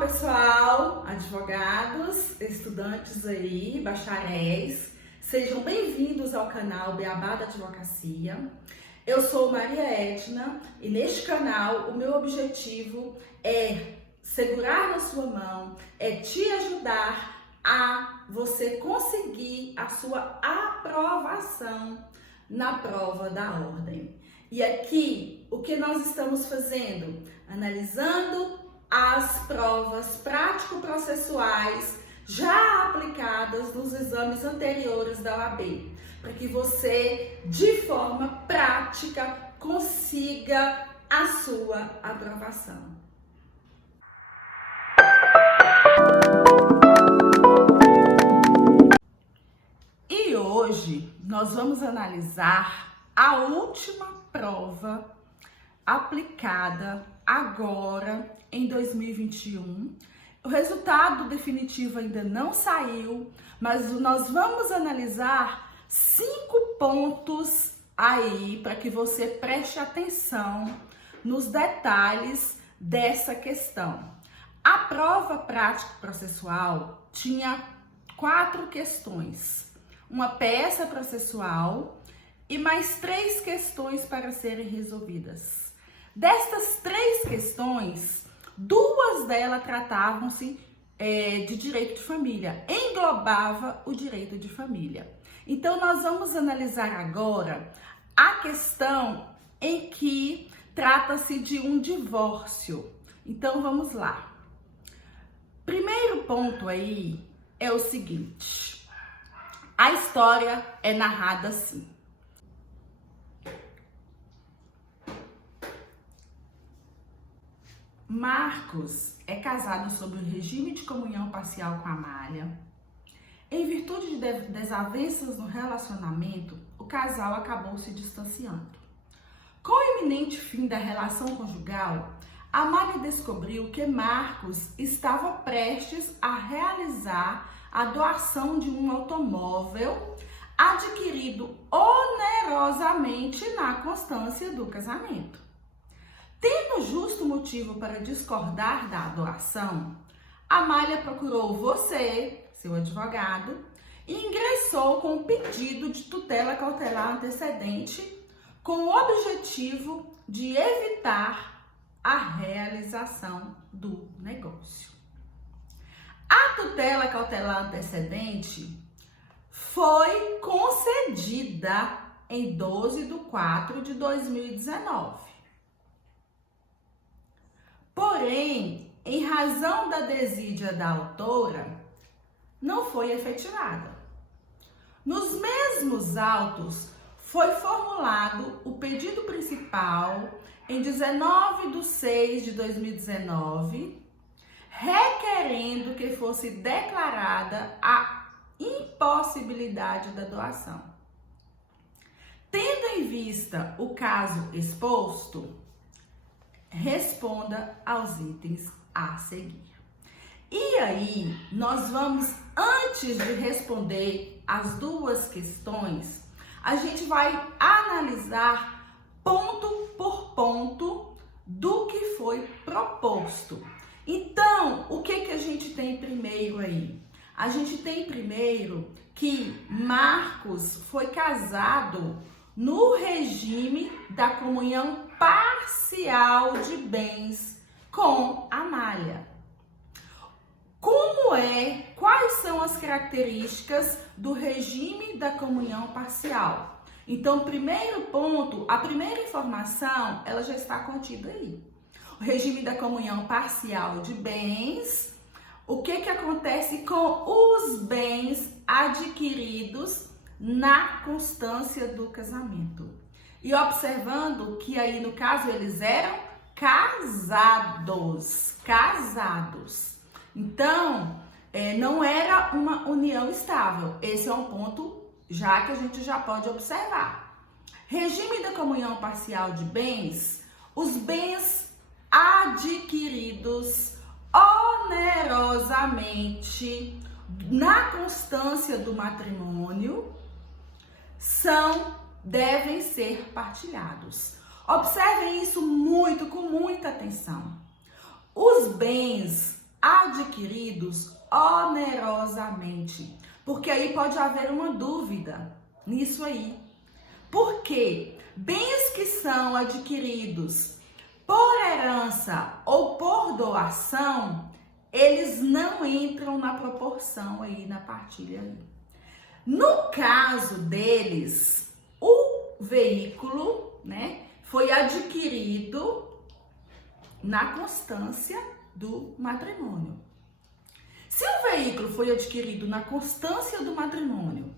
pessoal, advogados, estudantes aí, bacharéis, sejam bem-vindos ao canal Beabá da Advocacia. Eu sou Maria Edna e neste canal o meu objetivo é segurar na sua mão, é te ajudar a você conseguir a sua aprovação na prova da ordem. E aqui, o que nós estamos fazendo? Analisando as provas prático-processuais já aplicadas nos exames anteriores da OAB, para que você, de forma prática, consiga a sua aprovação. E hoje nós vamos analisar a última prova aplicada agora em 2021. O resultado definitivo ainda não saiu, mas nós vamos analisar 5 pontos aí para que você preste atenção nos detalhes dessa questão. A prova prático-processual tinha 4 questões, uma peça processual e mais 3 questões para serem resolvidas. Destas 3 questões, 2 delas tratavam-se de direito de família, englobava o direito de família. Então, nós vamos analisar agora a questão em que trata-se de um divórcio. Então, vamos lá. Primeiro ponto aí é o seguinte: a história é narrada assim. Marcos é casado sob o regime de comunhão parcial com Amália. Em virtude de desavenças no relacionamento, o casal acabou se distanciando. Com o iminente fim da relação conjugal, Amália descobriu que Marcos estava prestes a realizar a doação de um automóvel adquirido onerosamente na constância do casamento. Tendo justo motivo para discordar da doação, Amália procurou você, seu advogado, e ingressou com um pedido de tutela cautelar antecedente com o objetivo de evitar a realização do negócio. A tutela cautelar antecedente foi concedida em 12 de 4 de 2019. Porém, em razão da desídia da autora, não foi efetivada. Nos mesmos autos, foi formulado o pedido principal em 19 de 6 de 2019, requerendo que fosse declarada a impossibilidade da doação. Tendo em vista o caso exposto, responda aos itens a seguir. E aí, nós vamos, antes de responder as 2 questões, a gente vai analisar ponto por ponto do que foi proposto. Então, o que a gente tem primeiro aí? A gente tem primeiro que Marcos foi casado no regime da comunhão parcial de bens com Amália. Quais são as características do regime da comunhão parcial? Então, primeiro ponto, a primeira informação, ela já está contida aí. O regime da comunhão parcial de bens, o que acontece com os bens adquiridos na constância do casamento. E observando que aí, no caso, eles eram casados. Então, não era uma união estável. Esse é um ponto já que a gente já pode observar. Regime da comunhão parcial de bens, os bens adquiridos onerosamente na constância do matrimônio devem ser partilhados. Observem isso com muita atenção. Os bens adquiridos onerosamente. Porque aí pode haver uma dúvida nisso aí. Por quê? Bens que são adquiridos por herança ou por doação, eles não entram na proporção aí, na partilha aí. No caso deles, o veículo, né, foi adquirido na constância do matrimônio. Se o veículo foi adquirido na constância do matrimônio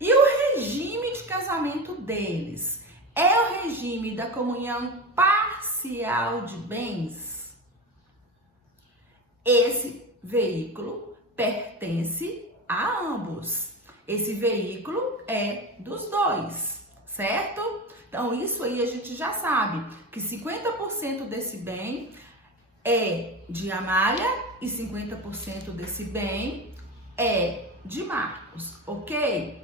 e o regime de casamento deles é o regime da comunhão parcial de bens, esse veículo pertence a ambos. Esse veículo é dos dois, certo? Então, isso aí a gente já sabe, que 50% desse bem é de Amália e 50% desse bem é de Marcos, ok?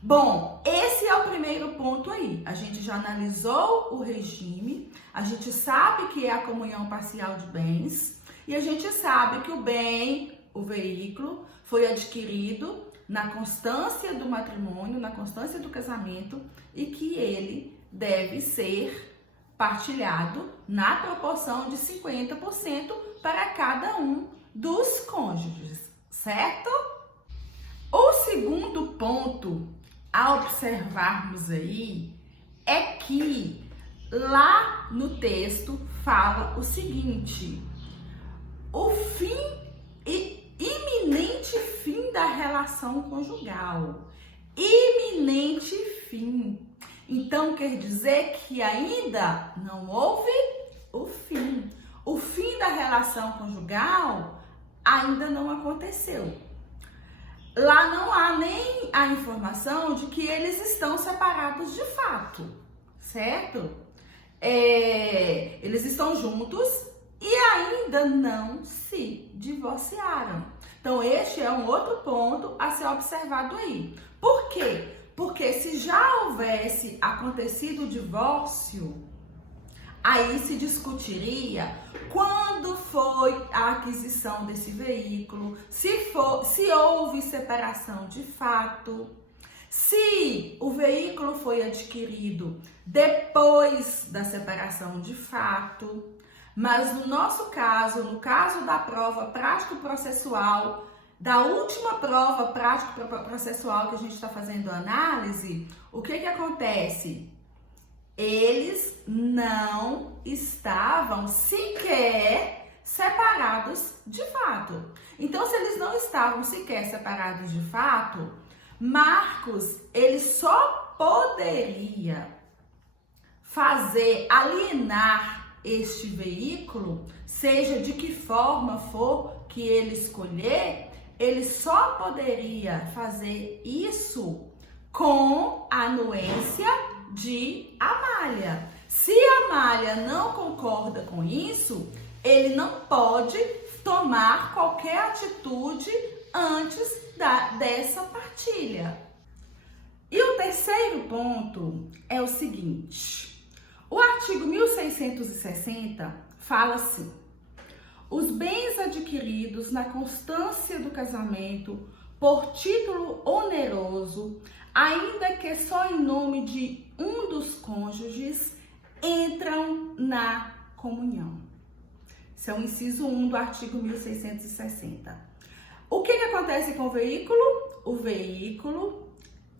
Bom, esse é o primeiro ponto aí. A gente já analisou o regime, a gente sabe que é a comunhão parcial de bens e a gente sabe que o bem, o veículo, foi adquirido na constância do matrimônio, na constância do casamento e que ele deve ser partilhado na proporção de 50% para cada um dos cônjuges, certo? O segundo ponto a observarmos aí é que lá no texto fala o seguinte: o fim e iminente fim da relação conjugal. Iminente fim. Então quer dizer que ainda não houve o fim. O fim da relação conjugal ainda não aconteceu. Lá não há nem a informação de que eles estão separados de fato, certo? Eles estão juntos e ainda não se divorciaram. Então, este é um outro ponto a ser observado aí. Por quê? Porque se já houvesse acontecido o divórcio, aí se discutiria quando foi a aquisição desse veículo, se houve separação de fato, se o veículo foi adquirido depois da separação de fato. Mas no nosso caso, no caso da prova prático-processual, da última prova prático-processual que a gente está fazendo análise, o que acontece? Eles não estavam sequer separados de fato. Então, se eles não estavam sequer separados de fato, Marcos, ele só poderia alienar este veículo, seja de que forma for que ele escolher, ele só poderia fazer isso com a anuência de Amália. Se Amália não concorda com isso, ele não pode tomar qualquer atitude antes dessa partilha. E o terceiro ponto é o seguinte: o artigo 1660 fala assim: os bens adquiridos na constância do casamento por título oneroso, ainda que só em nome de um dos cônjuges, entram na comunhão. Esse é o inciso 1 do artigo 1660. O que acontece com o veículo? O veículo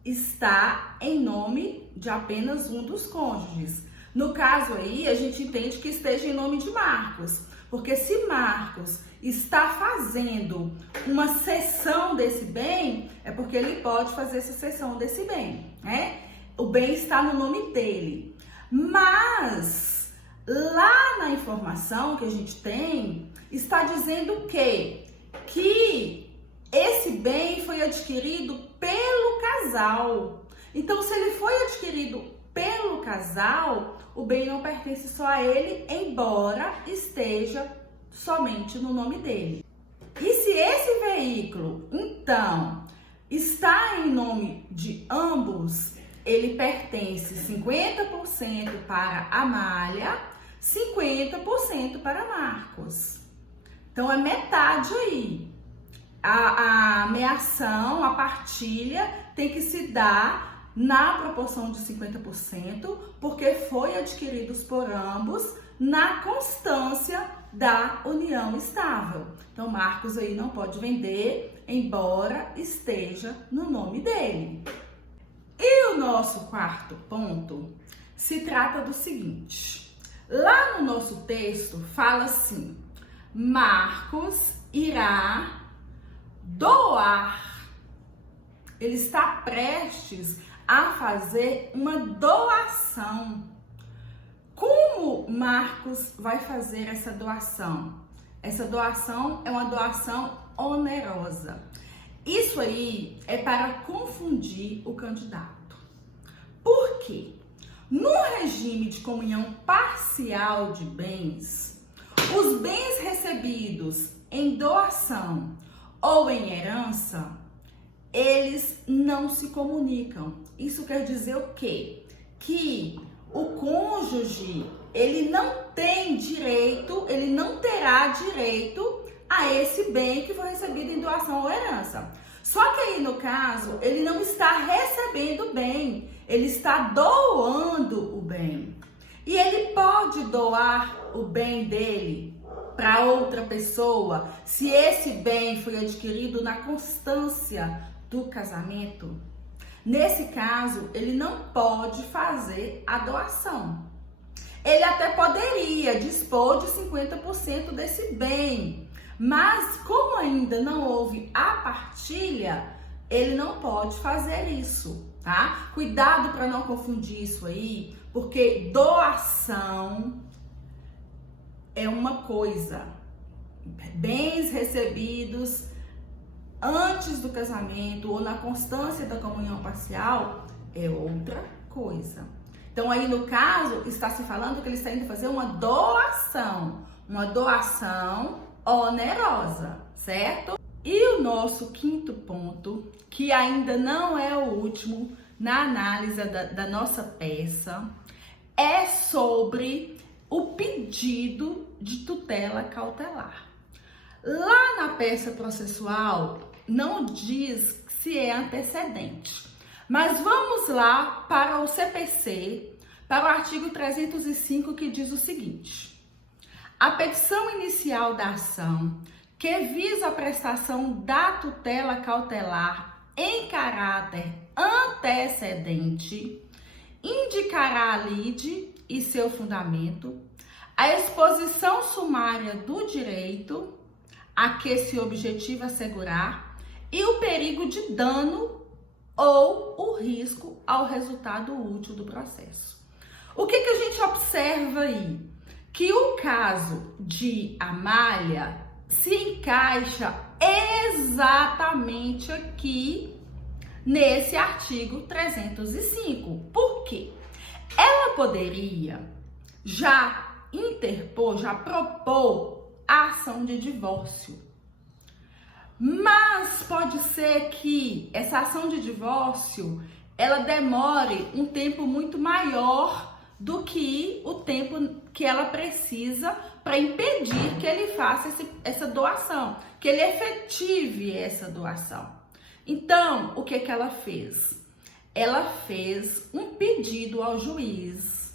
está em nome de apenas um dos cônjuges. No caso aí, a gente entende que esteja em nome de Marcos, porque se Marcos está fazendo uma cessão desse bem, é porque ele pode fazer essa cessão desse bem, né? O bem está no nome dele. Mas lá na informação que a gente tem, está dizendo que esse bem foi adquirido pelo casal. Então, se ele foi adquirido pelo casal, o bem não pertence só a ele, embora esteja somente no nome dele. E se esse veículo, então, está em nome de ambos, ele pertence 50% para Amália, 50% para Marcos. Então é metade aí. A meação, a partilha tem que se dar na proporção de 50%, porque foi adquiridos por ambos na constância da união estável. Então Marcos aí não pode vender, embora esteja no nome dele. E o nosso quarto ponto se trata do seguinte: lá no nosso texto fala assim: Marcos irá doar. Ele está prestes a fazer uma doação. Como Marcos vai fazer essa doação? Essa doação é uma doação onerosa. Isso aí é para confundir o candidato. Por quê? No regime de comunhão parcial de bens, os bens recebidos em doação ou em herança, eles não se comunicam. Isso quer dizer o quê? Que o cônjuge, ele não tem direito, ele não terá direito a esse bem que foi recebido em doação ou herança. Só que aí, no caso, ele não está recebendo o bem, ele está doando o bem. E ele pode doar o bem dele para outra pessoa, se esse bem foi adquirido na constância do casamento. Nesse caso, ele não pode fazer a doação. Ele até poderia dispor de 50% desse bem, mas como ainda não houve a partilha, ele não pode fazer isso, tá? Cuidado para não confundir isso aí, porque doação é uma coisa, bens recebidos antes do casamento ou na constância da comunhão parcial é outra coisa. Então aí no caso está se falando que ele está indo fazer uma doação onerosa, certo? E o nosso quinto ponto, que ainda não é o último na análise da nossa peça, é sobre o pedido de tutela cautelar. Lá na peça processual não diz se é antecedente, mas vamos lá para o CPC, para o artigo 305, que diz o seguinte: a petição inicial da ação que visa a prestação da tutela cautelar em caráter antecedente indicará a lide e seu fundamento, a exposição sumária do direito a que se objetiva assegurar e o perigo de dano ou o risco ao resultado útil do processo. O que a gente observa aí? Que o caso de Amália se encaixa exatamente aqui nesse artigo 305. Por quê? Ela poderia já interpor, já propor a ação de divórcio. Mas pode ser que essa ação de divórcio ela demore um tempo muito maior do que o tempo que ela precisa para impedir que ele faça essa doação, que ele efetive essa doação. Então, o que ela fez? Ela fez um pedido ao juiz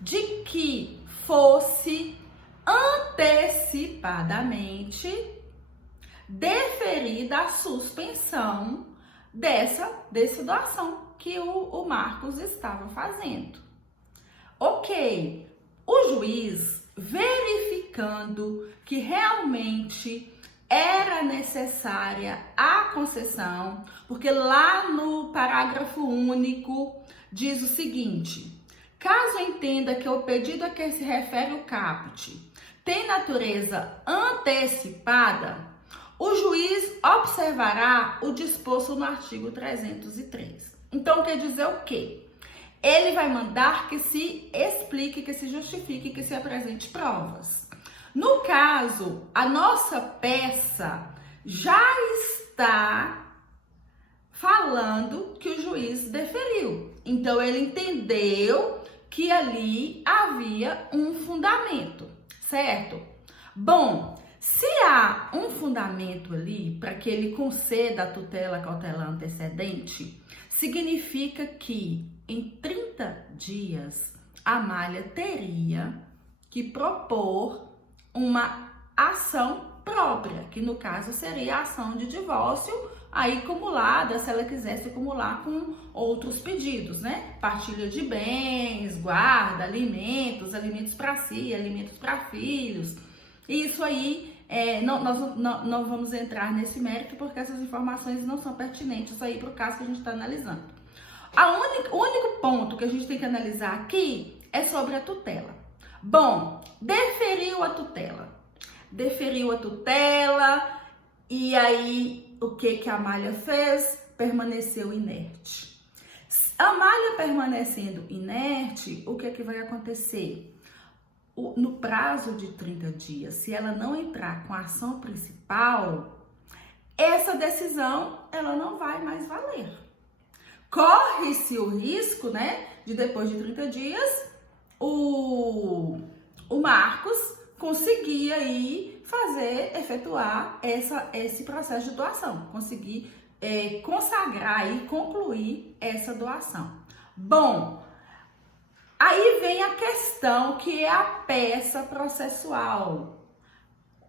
de que fosse antecipadamente deferida a suspensão dessa doação que o Marcos estava fazendo. Ok, o juiz, verificando que realmente era necessária a concessão, porque lá no parágrafo único diz o seguinte: caso entenda que o pedido a que se refere o caput tem natureza antecipada, o juiz observará o disposto no artigo 303. Então, quer dizer o quê? Ele vai mandar que se explique, que se justifique, que se apresente provas. No caso, a nossa peça já está falando que o juiz deferiu. Então, ele entendeu que ali havia um fundamento, certo? Bom, Se há um fundamento ali para que ele conceda a tutela cautelar antecedente, significa que em 30 dias a Amália teria que propor uma ação própria, que no caso seria a ação de divórcio, aí cumulada, se ela quisesse acumular com outros pedidos, né? Partilha de bens, guarda, alimentos para si, alimentos para filhos. Isso aí, nós não vamos entrar nesse mérito, porque essas informações não são pertinentes aí para o caso que a gente está analisando. O único ponto que a gente tem que analisar aqui é sobre a tutela. Bom, deferiu a tutela. E aí o que a Amália fez? Permaneceu inerte. A Amália permanecendo inerte, o que vai acontecer? No prazo de 30 dias, se ela não entrar com a ação principal, essa decisão ela não vai mais valer. Corre-se o risco, né, de depois de 30 dias, o Marcos conseguir aí efetuar esse processo de doação, conseguir consagrar e concluir essa doação. Bom, aí vem a questão que é a peça processual.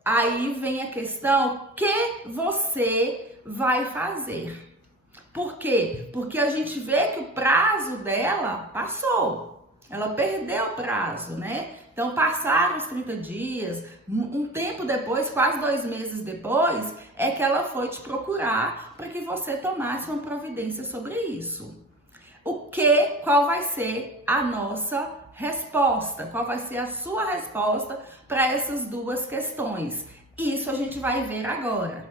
Aí vem a questão que você vai fazer. Por quê? Porque a gente vê que o prazo dela passou. Ela perdeu o prazo, né? Então, passaram os 30 dias, um tempo depois, quase 2 meses depois, é que ela foi te procurar para que você tomasse uma providência sobre isso. Qual vai ser a nossa resposta? Qual vai ser a sua resposta para essas duas questões? Isso a gente vai ver agora.